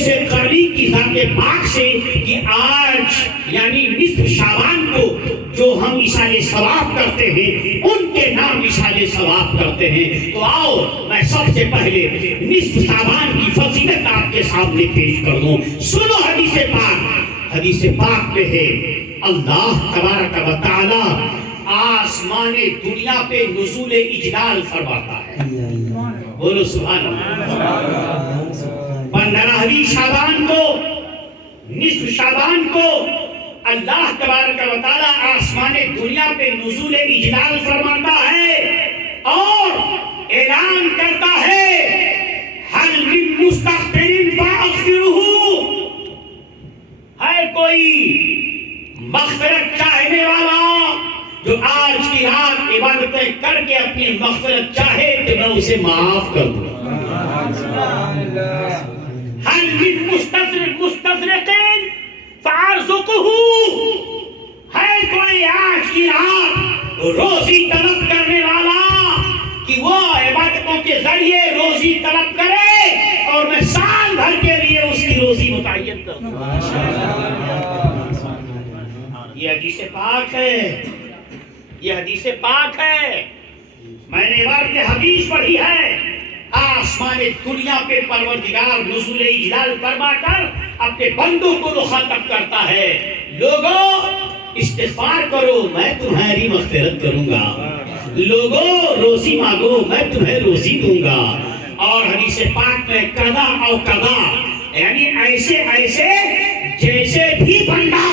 اویس قرنی کی ذات پاک سے کہ آج یعنی نصف شعبان کو جو ہم اشارے ثواب کرتے ہیں ان کے نام اشارے ثواب کرتے ہیں. تو آؤ میں سب سے پہلے نصف شعبان کی فضیلت آپ کے سامنے پیش کر دوں. سنو حدیث پاک. حدیث پاک میں ہے اللہ تبارک و تعالی آسمان دنیا پہ نزول اجلال فرماتا ہے. بولو سبحان اللہ. 15ویں شعبان کو نصف شعبان کو اللہ تبارک و تعالی آسمان دنیا پہ نزول اجلال فرماتا ہے اور اعلان کرتا ہے حل من مستغفر فاغفرہ. ہے کوئی مغفرت چاہنے والا جو آج کی رات عبادتیں کر کے اپنی مغفرت چاہے تو میں اسے معاف کر دوں. حل من مستغفر فارزقہ. ہے کوئی آج کی رات روزی طلب کرنے والا کہ وہ عبادتوں کے ذریعے روزی طلب کرے اور میں سال بھر کے لیے اس کی روزی متعین کر دوں. یہ حدیث پاک ہے. یہ حدیث پاک ہے. میں نے عبارت حدیث پڑھی ہے. آسمان دنیا پہ پروردگار نزول اجلال فرما کر اپنے بندوں کو مخاطب کرتا ہے. لوگوں استغفار کرو میں تمہاری مغفرت کروں گا. لوگوں روزی مانگو میں تمہیں روزی دوں گا. اور حدیث پاک میں قضا او قضا یعنی ایسے ایسے جیسے بھی بندہ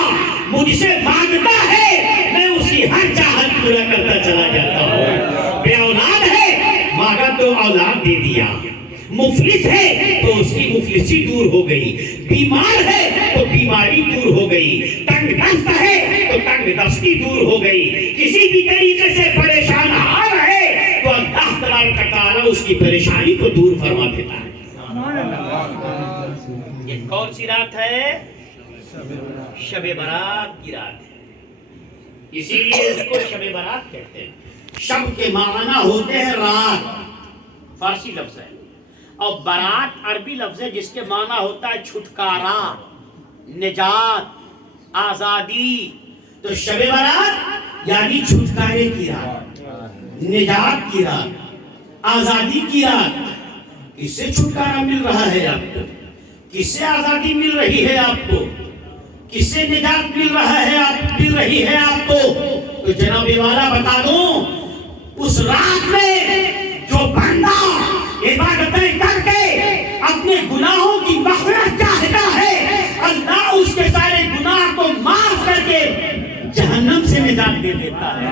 مجھ سے مانگتا ہے میں اس کی ہر چاہت پورا کرتا چلا جاتا ہوں. بے اولاد ہے مانگا تو اولاد دے دیا. مفلس ہے تو اس کی مفلسی دور ہو گئی. بیمار ہے تو بیماری دور ہو گئی. تنگ دست ہے تو تنگ دستی دور ہو گئی. کسی بھی طریقے سے پریشان آ رہے تو اللہ تبارک و تعالی اس کی پریشانی کو دور فرما دیتا ہے. یہ کون سی رات ہے؟ شب برات کی رات ہے. اسی لیے اس کو شب برات کہتے ہیں. شب کے معنی ہوتے ہیں رات، فارسی لفظ ہے، اور برات عربی لفظ ہے جس کے معنی ہوتا ہے چھٹکارا، نجات، آزادی. تو شب برات یعنی چھٹکارے کی رات، نجات کی رات، آزادی کی رات. کس سے چھٹکارا مل رہا ہے آپ کو؟ کس سے آزادی مل رہی ہے آپ کو؟ کس سے نجات مل رہی ہے آپ کو؟ تو جناب والا بتا دوں اس رات میں جو بندہ عبادتیں کر کے اپنے گناہوں کی مغفرت چاہتا ہے اللہ اس کے سارے گناہ کو معاف کر کے جہنم سے نجات دے دیتا ہے.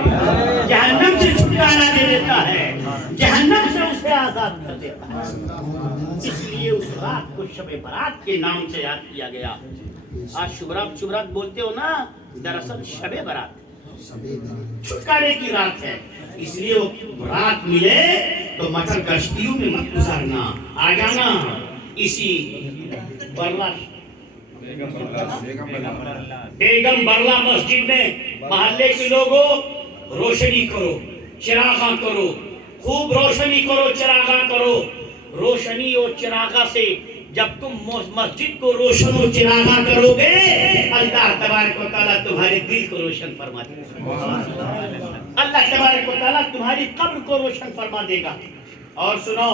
جہنم سے چھٹکارا دے دیتا ہے. جہنم سے اسے آزاد کر دیتا ہے. اس لیے اس رات کو شب برات کے نام سے یاد کیا گیا. آج شبرات بولتے ہو نا، دراصل شب برات چھٹکارے کی رات ہے. اس لیے وہ رات ملے تو مٹر کشتیوں میں مت گزارنا، آ جانا اسی بیگم برلا مسجد میں محلے کے لوگوں روشنی کرو، چراغاں کرو، خوب روشنی کرو، چراغاں کرو. روشنی اور چراغاں سے جب تم مسجد کو روشن و چراغاں کرو گے اللہ تبارک و تعالیٰ تمہارے دل کو روشن فرما دے گا. اللہ تبارک و تعالیٰ تمہاری قبر کو روشن فرما دے گا. اور سنو،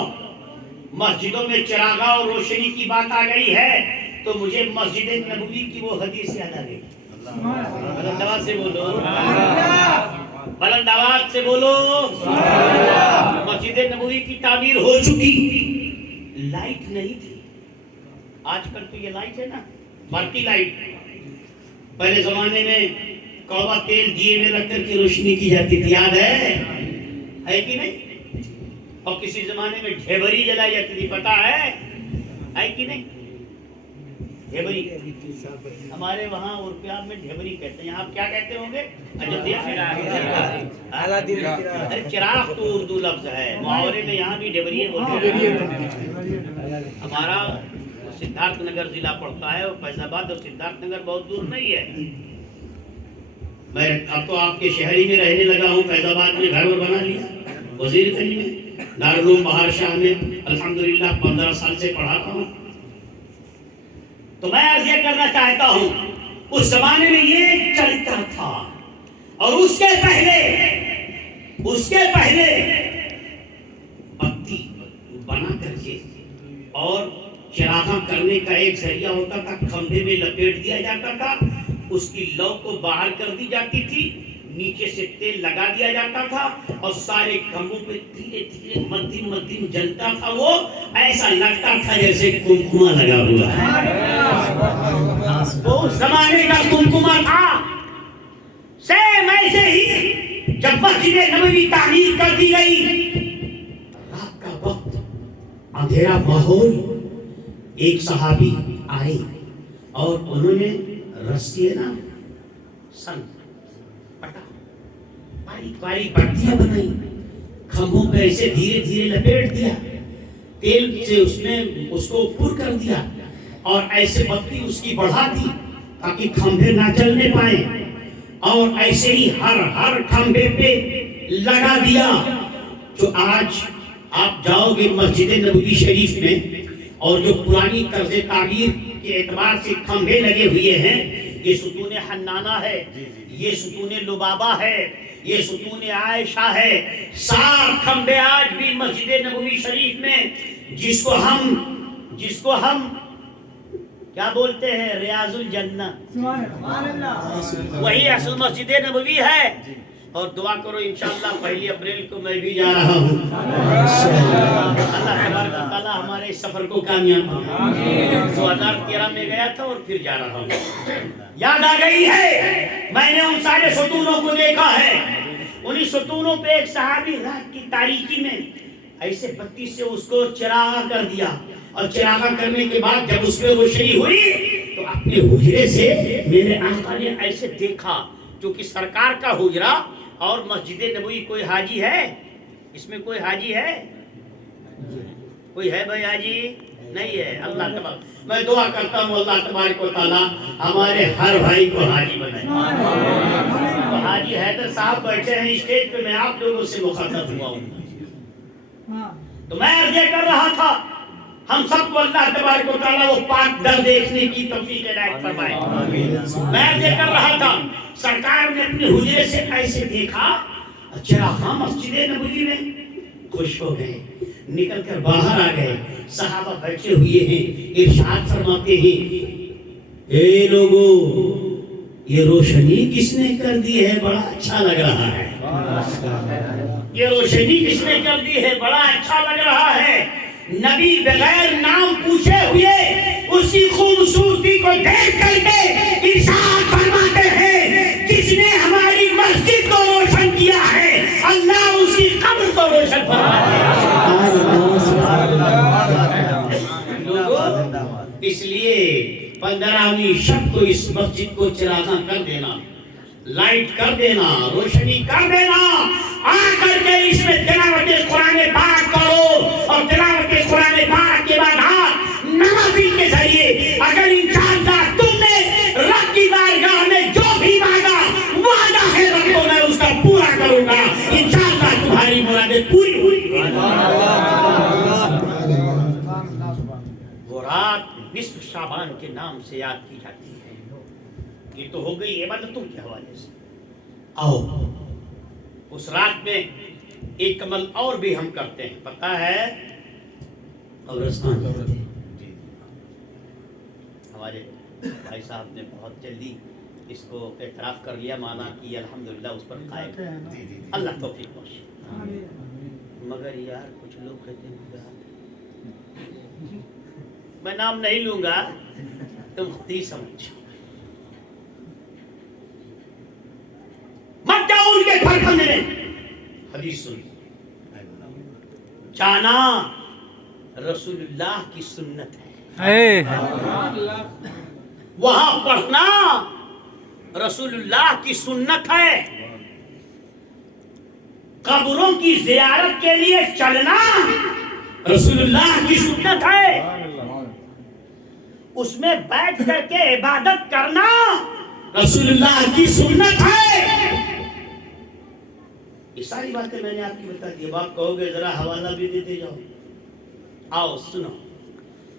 مسجدوں میں چراغاں اور روشنی کی بات آ گئی ہے تو مجھے مسجد نبوی کی وہ حدیث یاد آ گئی. بلند آواز سے بولو، بلند آواز سے بولو. مسجد نبوی کی تعمیر ہو چکی، لائٹ نہیں تھی. آج کل تو یہ لائٹ ہے نا، برقی لائٹ. پہلے زمانے میں کڑوا تیل دیے میں رکھ کر کے روشنی کی جاتی تھی، یاد ہے کہ نہیں؟ اور کسی زمانے میں ڈھیبری جلائی جاتی تھی، پتا ہے کہ نہیں؟ ڈھیبری ہمارے وہاں اورپیاب میں ڈھیبری کہتے ہیں. یہاں کیا کہتے ہوں گے؟ چراغ تو اردو لفظ ہے، محاورے میں یہاں بھی ڈھیبری بولتے ہیں. ہمارا سدھارتھ نگر ضلع پڑتا ہے اور فیض آباد اور سدھارتھ نگر بہت دور نہیں ہے. میں اب تو آپ کے شہری میں رہنے لگا ہوں. فیض آباد میں گھر بنا لیا، وزیر گنج میں، دارالعلوم بہار شاہ میں الحمدللہ 15 سال سے پڑھاتا ہوں. تو میں عرض یہ کرنا چاہتا ہوں اس زمانے میں یہ چلتا تھا، اور اس کے پہلے بتی بنا کر کے اور چراغاں کرنے کا ایک ذریعہ ہوتا تھا، کھمبے میں لپیٹ دیا جاتا تھا، اس کی لو کو باہر کر دی جاتی تھی، نیچے سے تیل لگا دیا جاتا تھا اور سارے کھمبوں پہ دھیرے دھیرے مدھم جلتا تھا، وہ ایسا لگتا تھا جیسے کمکما لگا ہوا ہے۔ وہ زمانے کا کمکما تھا۔ سیم ایسے ہی جب مسجد نبوی تعمیر کر دی گئی، رات کا وقت، اندھیرا ماحول، ایک صحابی آئے اور انہوں نے رسی نا سن پٹا، باریک باریک پٹیاں بنائی، کھمبوں پہ ایسے دھیرے دھیرے لپیٹ دیا، تیل سے اس کو پر کر دیا اور ایسے بتی اس کی بڑھا دی تاکہ کھمبے نہ چلنے پائیں، اور ایسے ہی ہر کھمبے پہ لگا دیا۔ جو آج آپ جاؤ گے مسجد نبوی شریف میں اور جو پرانی طرز تعمیر کے اعتبار سے کھمبے لگے ہوئے ہیں، یہ ستون حنانہ ہے، یہ ستون لبابہ ہے، یہ ستون عائشہ ہے، 7 کھمبے آج بھی مسجد نبوی شریف میں جس کو ہم کیا بولتے ہیں، ریاض الجنہ، وہی اصل مسجد نبوی ہے۔ اور دعا کرو انشاءاللہ 1 اپریل کو میں بھی جا رہا ہوں، اللہ تبارک و تعالی ہمارے اس سفر کو کامیاب کرے۔ 2013 میں گیا تھا اور پھر جا رہا ہوں، یاد آ گئی ہے، میں نے ان سارے ستونوں کو دیکھا ہے، انہی ستونوں پہ ایک صحابی رات کی تاریکی میں ایسے بتی سے اس کو چراغا کر دیا، اور چراغا کرنے کے بعد جب اس میں روشنی ہوئی تو اپنے حجرے سے میرے آقا نے ایسے دیکھا، کیونکہ سرکار کا حجرہ اور مسجد نبوی کوئی حاجی ہے اس میں؟ کوئی حاجی ہے؟ کوئی ہے بھائی حاجی؟ نہیں ہے۔ اللہ تبارک، میں دعا کرتا ہوں اللہ تبارک و تعالی ہمارے ہر بھائی کو حاجی بنائے۔ تو حاجی حیدر صاحب بیٹھے ہیں اسٹیج پہ، میں آپ لوگوں سے مخاطب ہوا ہوں، تو میں عرض کر رہا تھا ہم سب کو اللہ تبارک و تعالی وہ پاک در دیکھنے کی توفیق عنایت فرمائے۔ میں عرض کر رہا تھا سرکار نے اپنے حجرے سے ایسے دیکھا، چراغاں مسجد نبوی میں، خوش ہو گئے، نکل کر باہر آ گئے، صحابہ بیٹھے ہوئے ہیں، ارشاد فرماتے ہیں، اے لوگو یہ روشنی کس نے کر دی ہے؟ بڑا اچھا لگ رہا ہے۔ یہ روشنی کس نے کر دی ہے؟ بڑا اچھا لگ رہا ہے۔ نبی بغیر نام پوچھے ہوئے اسی خوبصورتی کو دیکھ کر کے ارشاد فرماتے ہیں، جس نے ہماری مسجد کو روشن کیا ہے اللہ اس کی قبر کو روشن فرمائے۔ اس لیے 15ویں شب کو اس مسجد کو چراغاں کر دینا، لائٹ کر دینا، روشنی کر دینا، آ کر کے اس میں تلاوت قرآن پاک کرو، اور تلاوت قرآن پاک کے بعد نوافل کے ذریعے اگر انشاءاللہ تم نے رب کی بارگاہ میں جو بھی مانگا، وعدہ ہے رب کو میں اس کا پورا کروں گا، انشاءاللہ تمہاری مرادیں پوری ہوئی۔ وہ رات نصف شعبان کے نام سے یاد کی جاتی ہے۔ یہ تو ہو گئی عبادتوں کے حوالے سے۔ آؤ اس رات میں ایک عمل اور بھی ہم کرتے ہیں، پتہ ہے؟ قبرستان ہمارے بھائی صاحب نے بہت جلدی اس کو اعتراف کر لیا، مانا کہ الحمدللہ اس پر قائم، اللہ توفیق بخشے۔ مگر یار کچھ لوگ کہتے ہیں میں نام نہیں لوں گا، تم خود ہی سمجھو، مت جاؤ ان کے گھر کھانے میں۔ حدیث سن، جانا رسول اللہ کی سنت ہے، وہاں پڑھنا رسول اللہ کی سنت ہے، قبروں کی زیارت کے لیے چلنا رسول اللہ کی سنت ہے، اس میں بیٹھ کر کے عبادت کرنا رسول اللہ کی سنت ہے۔ یہ ساری باتیں میں نے آپ کی بتا دی، اب آپ کہو گے ذرا حوالہ بھی دیتے جاؤ۔ آؤ سنو،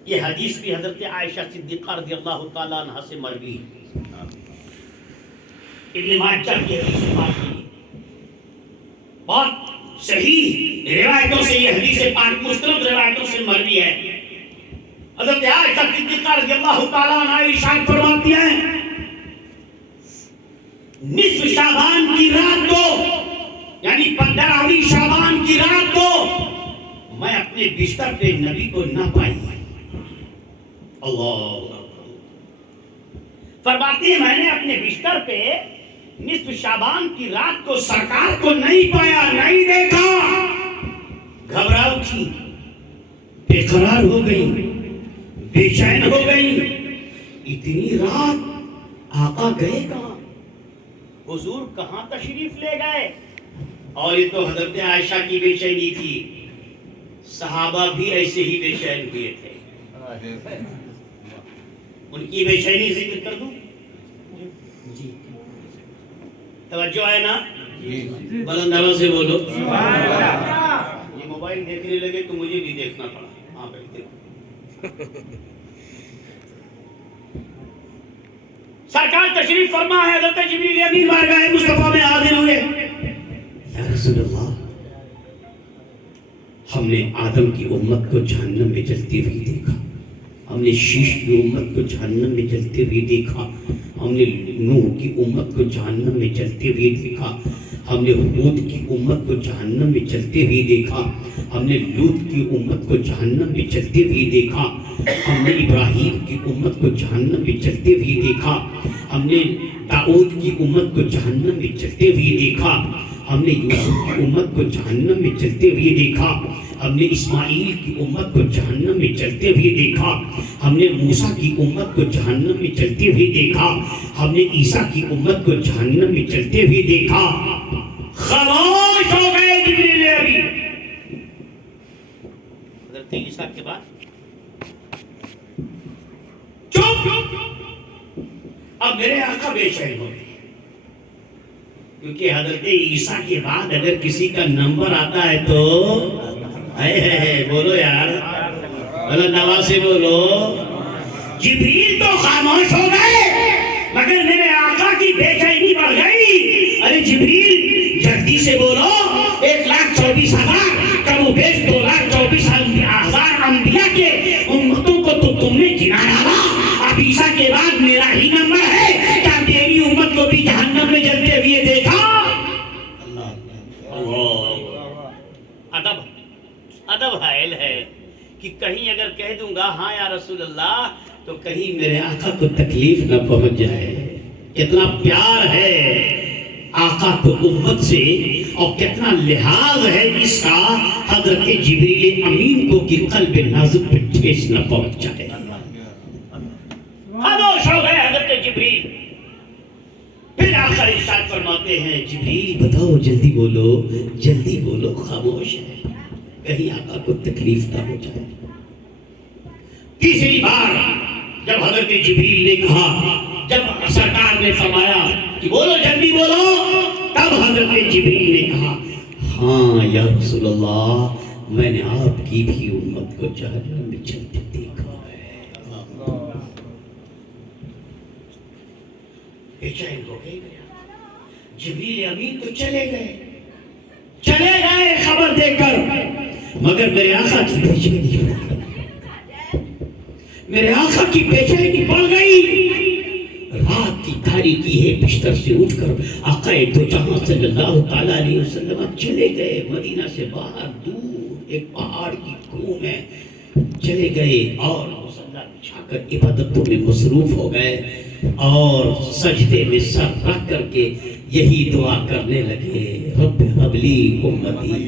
یہ حدیث بھی حضرت عائشہ صدیقہ رضی اللہ تعالیٰ عنہ سے مروی ہے. ابن ماجہ کی حدیث پاک ہے. بہت صحیح روایتوں سے یہ حدیث پاک مستند روایتوں سے مروی ہے. حضرت عائشہ صدیقہ رضی اللہ تعالیٰ عنہ ارشاد فرماتی ہیں نصف شعبان کی رات کو یعنی 15ویں شعبان کی رات کو میں اپنے بستر پہ نبی کو نہ پائی. اللہ فرماتی ہے میں نے اپنے بستر پہ نصف شعبان کی رات کو سرکار کو نہیں پایا, نہیں دیکھا. گھبرا اٹھی, بے قرار ہو گئی, بے چین ہو گئی. اتنی رات آقا گئے کہاں, حضور کہاں تشریف لے گئے؟ اور یہ تو حضرت عائشہ کی بے چینی تھی, صحابہ بھی ایسے ہی بے چین ہوئے تھے. ان کی بے چینی ذکر کر دوں جی, توجہ ہے نا؟ بلند آواز سے بولو. یہ موبائل دیکھنے لگے تو مجھے بھی دیکھنا پڑا. ہاں بھائی دیکھو. سرکار تشریف فرما ہے, حضرت جبریل امین بارگاہ مصطفیٰ میں حاضر ہوئے. یا رسول اللہ, ہم نے آدم کی امت کو جہنم میں جلتی ہوئی دیکھا, ہم نے شیش کی امت کو جہنم میں جلتے ہوئے دیکھا, ہم نے نوح کی امت کو جہنم میں جلتے ہوئے دیکھا, ہم نے ہود کی امت کو جہنم میں جلتے ہوئے دیکھا, ہم نے لوط کی امت کو جہنم میں جلتے ہوئے دیکھا, ہم نے ابراہیم کی امت کو جہنم میں جلتے ہوئے دیکھا, ہم نے داؤد کی امت کو جہنم میں جلتے ہوئے دیکھا, ہم نے یوسف کی امت کو جہنم میں جلتے ہوئے دیکھا, ہم نے اسماعیل کی امت کو جہنم میں جلتے ہوئے دیکھا, ہم نے موسیٰ کی امت کو جہنم میں جلتے ہوئے دیکھا, ہم نے عیسیٰ کی امت کو جہنم میں جلتے ہوئے دیکھا. خاموش ہو گئے جبریل امین. حضرت عیسیٰ کے بعد چپ. اب میرے آقا بے چین ہو گئے, کیونکہ حضرت عیسیٰ کے بعد اگر کسی کا نمبر آتا ہے تو بولو یار, بلند آواز سے بولو. جبریل تو خاموش ہو گئے مگر میرے آقا کی بے چینی بڑھ گئی. ارے جبریل جلدی سے بولو, 1,24,000 کم و بیش 2,24,000 انبیاء کے امتوں کو تو تم نے گنا ڈالا. اب عیسیٰ کے بعد میرا ہی نمبر ہے, کیا میری امت کو بھی جہنم میں جلتے ہوئے دیکھا؟ ادب حائل ہے کہ کہیں اگر کہہ دوں گا ہاں یا رسول اللہ تو کہیں میرے آقا کو تکلیف نہ پہنچ جائے. کتنا پیار ہے آقا کو امت سے اور کتنا لحاظ ہے اس کا حضرت جبریل امین کو کہ قلب نازک پہ ٹھیس نہ پہنچ جائے. خاموش ہو گئے حضرت جبریل. پھر آخر ارشاد فرماتے ہیں جبریل بتاؤ, جلدی بولو, جلدی بولو, خاموش ہے کہیں آقا کو تکلیف نہ ہو جائے. تیسری بار جب حضرت جبریل نے کہا, جب سرکار نے فرمایا کہ بولو جلدی بولو, تب حضرت جبریل نے کہا ہاں یا رسول اللہ میں نے آپ کی بھی امت کو جہنم میں چلتے دیکھا ہے. بے چین ہو گئے. جبریل امین تو چلے گئے خبر دے کر, مگر میرے آقا کی بے چینی بڑھ گئی. میرے آقا کی بے چینی بڑھ گئی. رات کی تاریکی ہے, بستر سے اٹھ کر آقا دو جہاں صلی اللہ تعالیٰ علیہ وسلم چلے گئے. مدینہ سے باہر دور ایک پہاڑ کی کوہ میں چلے گئے اور مصلی بچھا کر عبادتوں میں مصروف ہو گئے اور سجدے میں سر رکھ کر کے یہی دعا کرنے لگے, رب ہب لی امتی,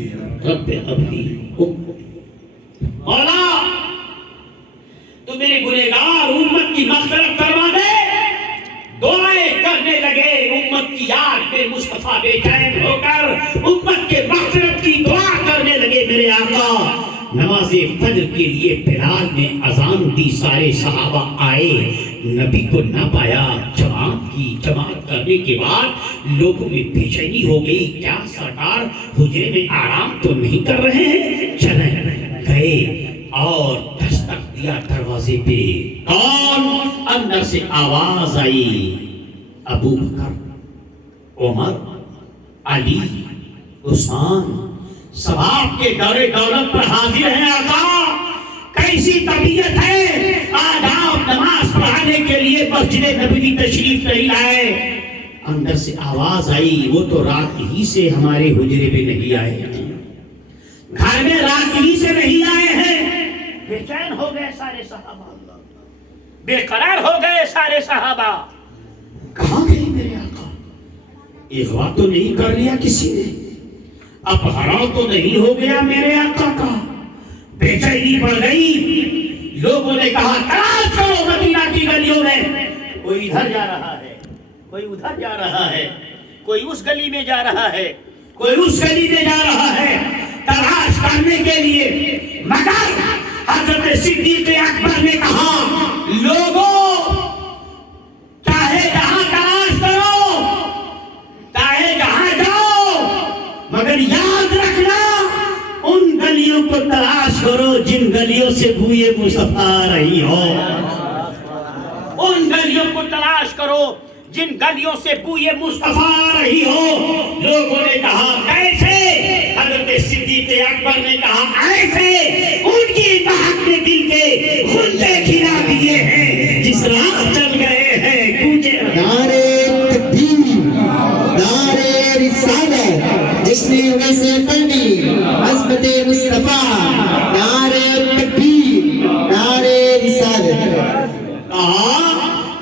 رب ہب لی امتی. مولا تو میرے گنہگار امت کی مغفرت فرما دے. دعائیں کرنے لگے امت کی یاد پہ مصطفیٰ بے چین ہو کر امت کے مغفرت کی دعا کرنے لگے. میرے آقا نماز فجر کے لیے بلال نے اذان دی, سارے صحابہ آئے, نبی کو نہ پایا. جماعت کرنے کے بعد لوگوں میں بے چینی ہو گئی, کیا سرکار حجرے میں آرام تو نہیں کر رہے ہیں؟ چلے گئے اور دستک دیا دروازے پہ. کون؟ اندر سے آواز آئی، ابو بکر، عمر، علی، عثمان سب آپ کے دور دولت پر حاضر ہیں. آقا کیسی طبیعت ہے؟ آج آپ نماز پڑھانے کے لیے مسجد نبوی تشریف نہیں لائے. اندر سے آواز آئی، وہ تو رات ہی سے ہمارے حجرے پہ نہیں آئے ہیں، گھر میں رات ہی سے نہیں آئے ہیں. بے چین ہو گئے سارے صحابہ، بے قرار ہو گئے سارے صحابہ. کہاں گئے میرے آقا؟ اغوا تو نہیں کر لیا کسی نے؟ اپہرن تو نہیں ہو گیا میرے آقا کا؟ بے چینی بڑھ گئی. لوگوں نے کہا تلاش کرو مدینہ کی گلیوں میں. کوئی ادھر جا رہا ہے، کوئی ادھر جا رہا ہے، کوئی اس گلی میں جا رہا ہے، کوئی اس گلی میں جا رہا ہے تلاش کرنے کے لیے. مگر حضرت صدیق اکبر نے کہا لوگوں چاہے جہاں تلاش کرو، چاہے جہاں جاؤ، مگر یاد رکھنا ان گلیوں کو تلاش کرو جن گلیوں سے بوئے مصطفیٰ آ رہی ہو. ان گلیوں کو تلاش کرو جن گلیوں سے بوئے مصطفیٰ آ رہی ہو. لوگوں نے کہا کیسے؟ حضرت صدیق اکبر نے کہا ایسے ان کی بہت نے دل کے خندے کھلا دیے ہیں جس راہ چل گئے ہیں کوچے. نعرہ تکبیر، نعرہ رسالت، جشن ویسے قلبی، عظمت مصطفیٰ. نعرہ تکبیر، نعرہ رسالت. کہا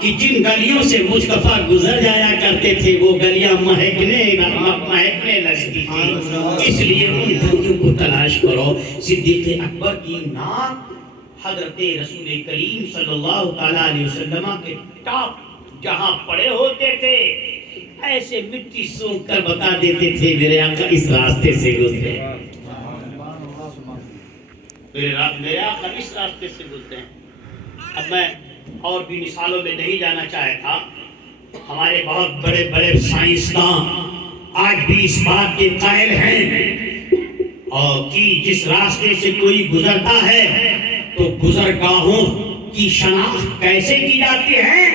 کہ جن گلیوں سے مصطفیٰ گزر جایا کرتے تھے وہ گلیاں مہکنے لگتی تھی، اس لیے ان گلیوں کو تلاش کرو. صدیق اکبر کی ناک حضرت رسول کریم صلی اللہ تعالیٰ علیہ وسلم کے ٹاپ جہاں پڑے ہوتے تھے ایسے مٹی سونکھ کر بتا دیتے تھے میرے آقا اس راستے سے گزرے، میرے آقا اس راستے سے گزرے. اب میں اور بھی مثالوں میں نہیں جانا چاہتا. ہمارے بہت بڑے بڑے سائنسداں آج بھی اس بات کے قائل ہیں اور کہ جس راستے سے کوئی گزرتا ہے تو گزرگاہوں کی شناخت کیسے کی جاتی ہے؟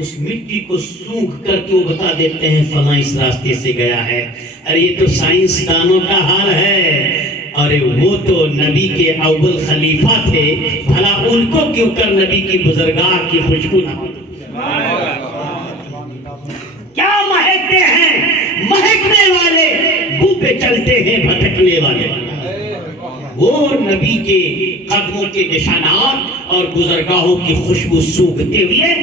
اس مٹی کو سونکھ کر کے وہ بتا دیتے ہیں فلاں اس راستے سے گیا ہے. ارے یہ تو سائنسدانوں کا حال ہے. ارے وہ تو نبی کے اول خلیفہ تھے، بھلا ان کو کیوں کر نبی کی بزرگاہ کی خوشبو نہ ہوتی؟ کیا مہکتے ہیں؟ مہکنے والے بو پہ چلتے ہیں بھٹکنے والے. وہ نبی کے قدموں کے نشانات اور گزرگاہوں کی خوشبو سونگھتے ہوئے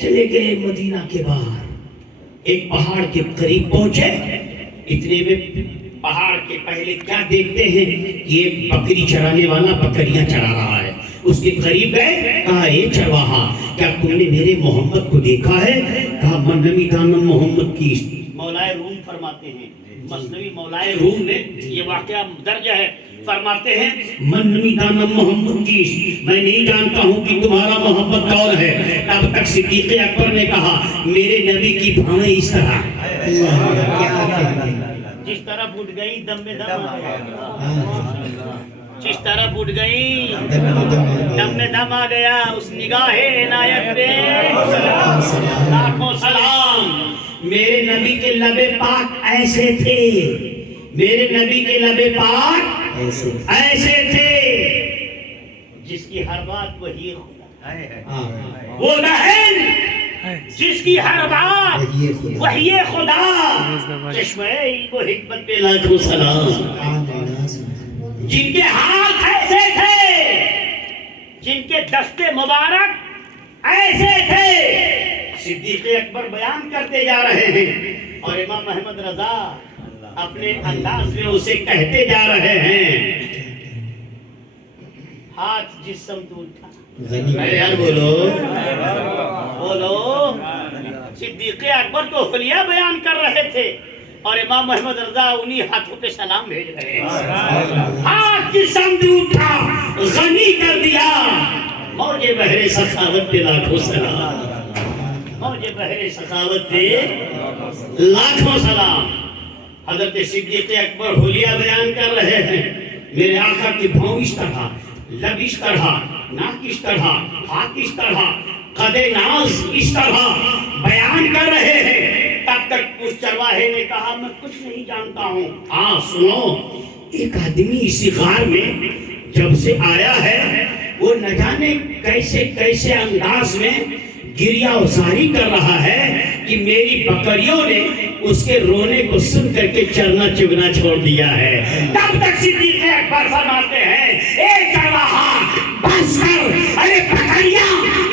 چلے گئے مدینہ کے باہر. ایک پہاڑ کے قریب پہنچے. اتنے میں پہاڑ کے پہلے کیا دیکھتے ہیں کہ ایک بکری چرانے والا بکریاں چرا رہا ہے. اس کے قریب گئے، کہا اے چرواہا کیا تم نے میرے محمد کو دیکھا ہے؟ کہا من نمی دانم محمد کی. مولائے روم فرماتے ہیں، مثنوی مولائے روم میں یہ واقعہ درج ہے، فرماتے ہیں من نمی دانم محمد کی، میں نہیں جانتا ہوں کہ تمہارا محمد کون ہے. تب تک صدیق اکبر نے کہا میرے نبی کی بھاویں اس طرح جس طرح پھوٹ گئی دم میں دم آ گیا، جس طرح پھوٹ گئی دم میں دم آ گیا. اس نگاہ عنایت پہ لاکھوں سلام. میرے نبی کے لب پاک ایسے تھے، میرے نبی کے لب پاک ایسے تھے جس کی ہر بات وہی خدا، وہ دہن جس کی ہر بات وحی خدا. چشمہ علم و حکمت پہ لاکھوں سلام. جن کے ہاتھ ایسے تھے، جن کے دستے مبارک ایسے تھے. صدیق اکبر بیان کرتے جا رہے ہیں اور امام احمد رضا اپنے انداز میں اسے کہتے جا رہے ہیں. ہاتھ جس سمت اٹھا، یار بولو بولو. صدیق اکبر تو حلیہ بیان کر رہے تھے اور امام محمد رضا انہی ہاتھوں پہ سلام بھیج رہے ہیں. ہاتھ جس سمت اٹھا غنی کر دیا. موج بحر سخاوت پہ لاکھوں سلام، موج بحر سخاوت پہ لاکھوں سلام. حضرت صدیق اکبر حلیہ بیان کر رہے ہیں. میرے آقا کی بھاؤں اس طرح لب اس طرح، ناک اس طرح، ہاتھ اس طرح، قد ناز اس طرح بیان کر رہے ہیں، تب تک اس چرواہے نے کہا میں کچھ نہیں جانتا ہوں۔ ہاں سنو، ایک آدمی اسی غار میں جب سے آیا ہے وہ نہ جانے کیسے کیسے انداز میں گریہ وزاری کر رہا ہے کہ میری بکریوں نے اس کے رونے کو سن کر کے چرنا چگنا چھوڑ دیا ہے۔ تب تک صدیق اکبر فرماتے ہیں اے چرواہا بس کر، ارے بکریاں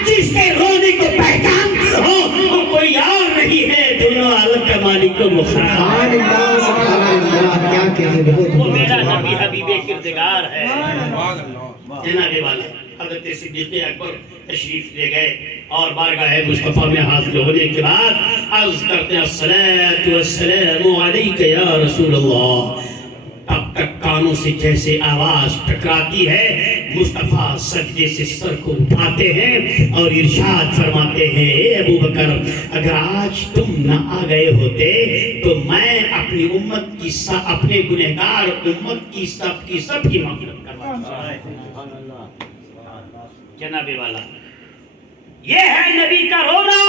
جس کے رونے کو پہچانتی ہو وہ کوئی اور نہیں ہے، دونوں عالم کا مالک و مختار، وہ میرا نبی حبیب کردگار ہے۔ جناب والا حضرت صدیق اکبر تشریف لے گئے اور بارگاہ مصطفیٰ میں حاضر ہونے کے بعد عرض کرتے ہیں الصلاۃ والسلام علیک یا رسول اللہ۔ تب تک کانوں سے جیسے آواز ٹکراتی ہے، مصطفیٰ سجدے سے سر کو اٹھاتے ہیں اور ارشاد فرماتے ہیں اے ابو بکر، اگر آج تم نہ آ گئے ہوتے تو میں اپنی امت کی اپنے گنہگار امت کی سب کی مغفرت کرواتا۔ جناب والا یہ ہے نبی کا رونا،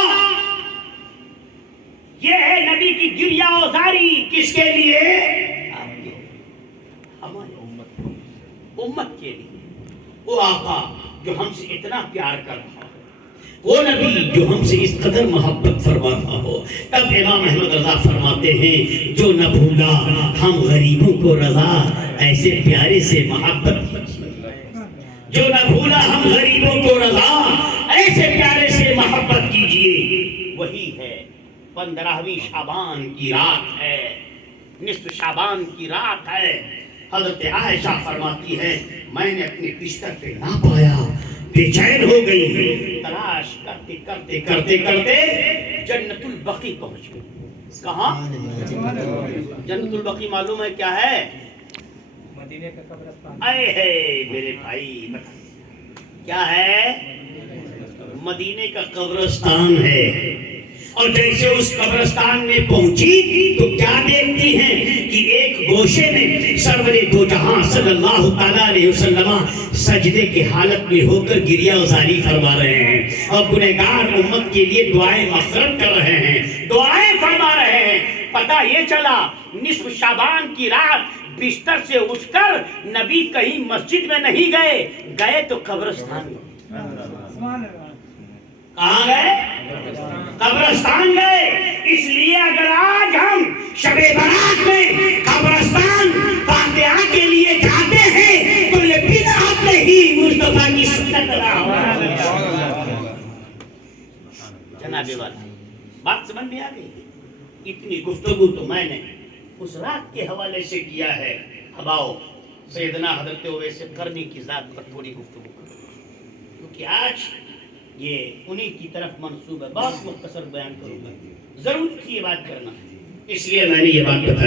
یہ ہے نبی کی گریہ وزاری، کس کے لیے؟ ہماری امت کے لیے۔ وہ آقا جو ہم سے اتنا پیار کر رہا ہو، وہ نبی جو ہم سے اس قدر محبت فرما رہا ہو۔ تب امام احمد رضا فرماتے ہیں جو نہ بھولا ہم غریبوں کو رضا، ایسے پیارے سے محبت جو نہ بھولا ہم غریبوں کو رضا، ایسے پیارے سے محبت کیجئے۔ وہی ہے 15ویں شعبان کی رات ہے، نصف شعبان کی رات ہے۔ حضرت عائشہ فرماتی ہے میں نے اپنے بستر پہ نہ پایا، بے چین ہو گئی، تلاش کرتے کرتے کرتے کرتے جنت البقیع پہنچ گئی۔ کہاں؟ جنت البقیع معلوم ہے کیا ہے؟ مدینے کا قبرستان۔ اے ہے میرے بھائی، کیا ہے؟ مدینے کا قبرستان ہے۔ اور جیسے اس قبرستان میں پہنچی تو کیا دیکھتی ہیں کہ ایک گوشے میں سرور دو جہاں صلی اللہ تعالیٰ علیہ وسلم سجدے کے حالت میں ہو کر گریہ وزاری فرما رہے ہیں اور گنہگار امت کے لیے دعائیں مغفرت کر رہے ہیں، دعائیں فرما رہے ہیں۔ پتہ یہ چلا نصف شعبان کی رات بستر سے اٹھ کر نبی کہیں مسجد میں نہیں گئے تو قبرستان میں۔ کہاں گئے؟ قبرستان گئے۔ اس لیے اگر آج ہم شب برات میں قبرستان فاتحہ کے لیے جاتے ہیں تو یہ بدعت نہیں، مصطفیٰ کی سنت ادا ہو۔ جناب والا بات سمجھ میں آ گئی؟ اتنی گفتگو تو میں نے اس رات کے حوالے سے کیا ہے۔ اب آؤ سیدنا حضرت اویس قرنی کی ذات پر تھوڑی گفتگو کرو، کیونکہ آج یہ انہی کی طرف منسوب ہے۔ بہت مختصر بیان کروں گا، ضروری تھی یہ بات کرنا، اس لیے میں نے یہ بات بتا دی۔